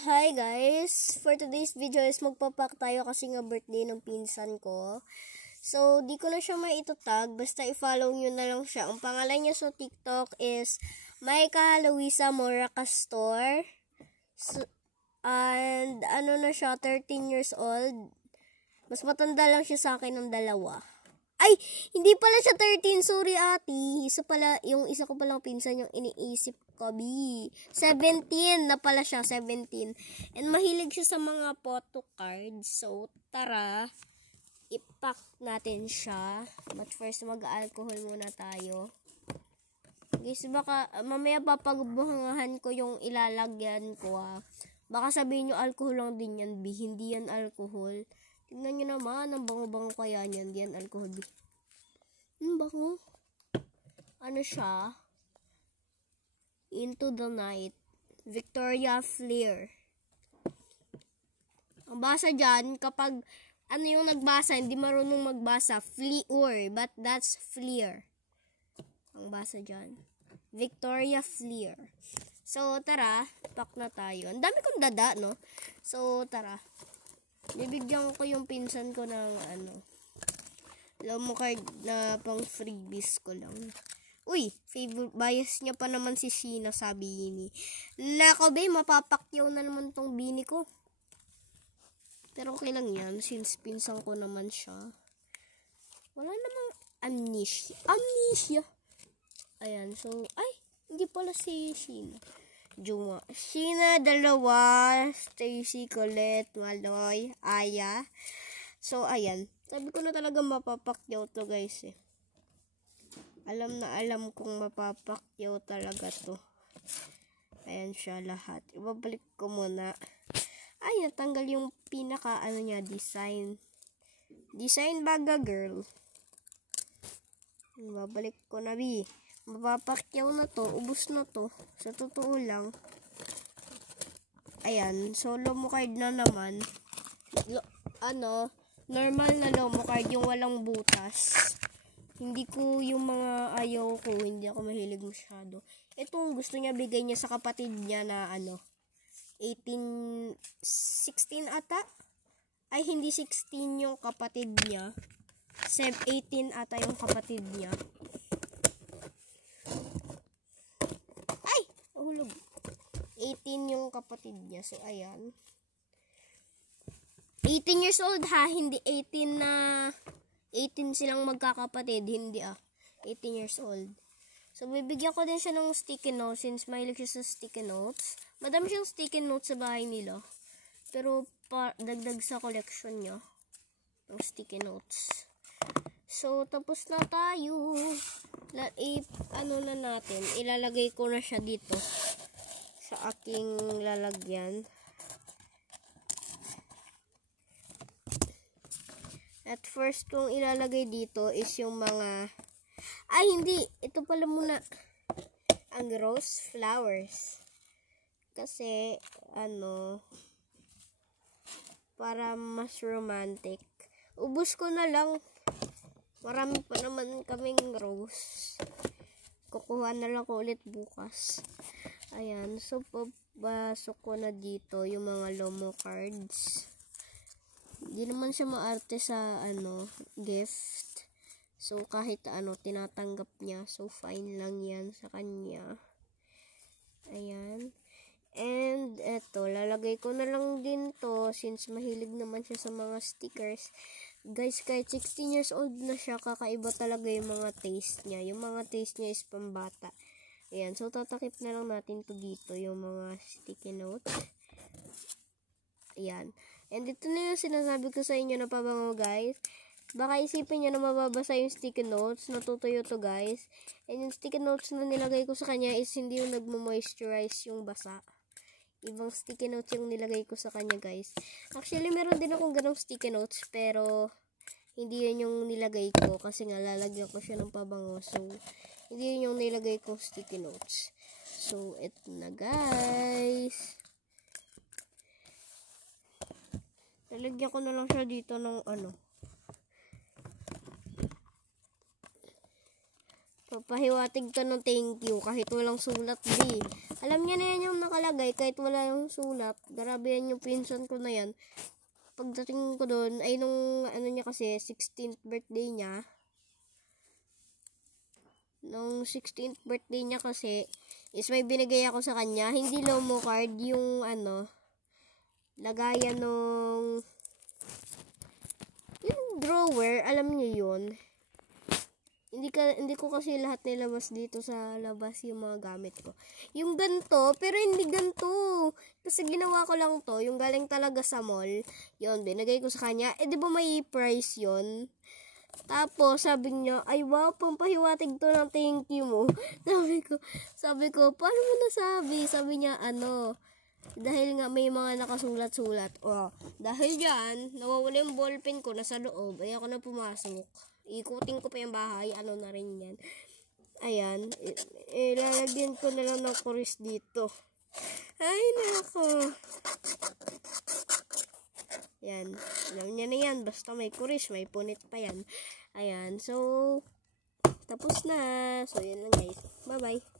Hi guys! For today's video is magpapak tayo kasi nga birthday ng pinsan ko. So, di ko na siya maitutag. Basta i-follow nyo na lang siya. Ang pangalan niya sa TikTok is Maika Luisa Mora Castor. So, and ano na siya, 13 years old. Mas matanda lang siya sa akin ng 2. Ay, hindi pala siya 13. Sorry, ate. Yung isa ko palang pinsan yung iniisip ko, 17 na pala siya, 17. And mahilig siya sa mga photo cards. So, tara, ipack natin siya. But first, mag-alcohol muna tayo. Guys, baka mamaya papagbuhangahan ko yung ilalagyan ko, Baka sabihin nyo, alcohol lang din yan, Hindi yan alcohol. Tignan nyo naman, ang bango-bango kaya niyan. Di yan alcohol, bango. Ano siya? Into the Night. Victoria Flair. Ang basa dyan, kapag ano yung nagbasa, hindi marunong magbasa, Fleer. But that's Flair. Ang basa dyan. Victoria Flair. So, tara, pack na tayo. Ang dami kong dada, no? So, tara. Bibigyan ko yung pinsan ko ng lomo card na pang freebies ko lang. Uy, favorite bias niya pa naman si Sheena, sabi ni. Lako ba, mapapakyaw na naman tong bini ko. Pero okay lang yan, since pinsan ko naman siya. Wala namang amnesia. Ayan, so, ay, hindi pala si Sheena. Juma. Sheena, 2, Stacy, Colette, Maloy, Aya. So, ayan. Sabi ko na talaga mapapakyaw to, guys, Alam na alam kong mapapakyaw talaga to. Ayan siya lahat. Ibabalik ko muna. Ay, natanggal yung pinaka, design. Design baga, girl. Ibabalik ko na, mapapakyaw na to, ubos na to. Sa totoo lang. Ayan, so lomo card na naman. Normal na lomo card, yung walang butas. Hindi ko yung mga ayaw ko, hindi ako mahilig masyado. Itong gusto niya, bigay niya sa kapatid niya na 16 ata? Ay, hindi 16 yung kapatid niya. 18 ata yung kapatid niya. Hulog. 18 yung kapatid niya. So, ayan. 18 years old, Hindi 18 na 18 silang magkakapatid. Hindi, 18 years old. So, bibigyan ko din siya ng sticky notes since mahilig siya sa sticky notes. Madami siyang sticky notes sa bahay nila. Pero, dagdag sa collection niya ng sticky notes. So, tapos na tayo. Na natin. Ilalagay ko na siya dito sa aking lalagyan. At first kong ilalagay dito is yung mga hindi. Ito pala muna. Ang rose flowers. Kasi, para mas romantic. Ubus ko na lang. Marami pa naman kaming rose. Kukuha na lang ko ulit bukas. Ayan. So, papasok ko na dito yung mga lomo cards. Hindi naman siya maarte sa, gift. So, kahit tinatanggap niya. So, fine lang yan sa kanya. Ayan. And, eto, lalagay ko na lang din to since mahilig naman siya sa mga stickers. Guys, kahit 16 years old na siya, kakaiba talaga yung mga taste niya. Yung mga taste niya is pambata. Ayan, so tatakip na lang natin to dito, yung mga sticky notes. Ayan. And ito na yung sinasabi ko sa inyo na pabango, guys. Baka isipin nyo na mababasa yung sticky notes. Natutuyo to, guys. And yung sticky notes na nilagay ko sa kanya is hindi yung nagmo-moisturize yung basa. Ibang sticky notes yung nilagay ko sa kanya, guys. Actually, meron din akong ganong sticky notes, pero hindi yun yung nilagay ko kasi nga lalagyan ko siya ng pabango. So, hindi yun yung nilagay kong sticky notes. So, eto na, guys. Lalagyan ko na lang siya dito ng Papahiwatig to ng thank you kahit walang sulat, di. Alam niya na yan yung nakalagay kahit wala yung sulat. Grabe yan yung pinsan ko na yan. Pagdating ko doon, ay nung ano niya kasi, 16th birthday niya. Nung 16th birthday niya kasi, is may binigay ako sa kanya. Hindi Lomo card, yung ano, lagayan nung yung drawer, alam niyo yun. Hindi ko kasi lahat nilabas dito sa labas yung mga gamit ko. Yung ganto, pero hindi ganto. Kasi ginawa ko lang to, yung galing talaga sa mall. Yun, binigay ko sa kanya. Eh, di ba may price yun? Tapos, sabi niya, ay wow, pampahiwatig to ng thank you mo. sabi ko, paano mo nasabi? Sabi niya, dahil nga may mga nakasulat-sulat. Dahil dyan, nawawala yung ballpen ko, nasa loob, ay ako na pumasok. Ikutin ko pa yung bahay, na rin yan. Ayan, ilalagyan ko na lang ng kuris dito. Ay, nako. Yan, alam niya na yan, basta may kuris, may punit pa yan. Ayan, so, tapos na. So, yan lang guys. Bye-bye.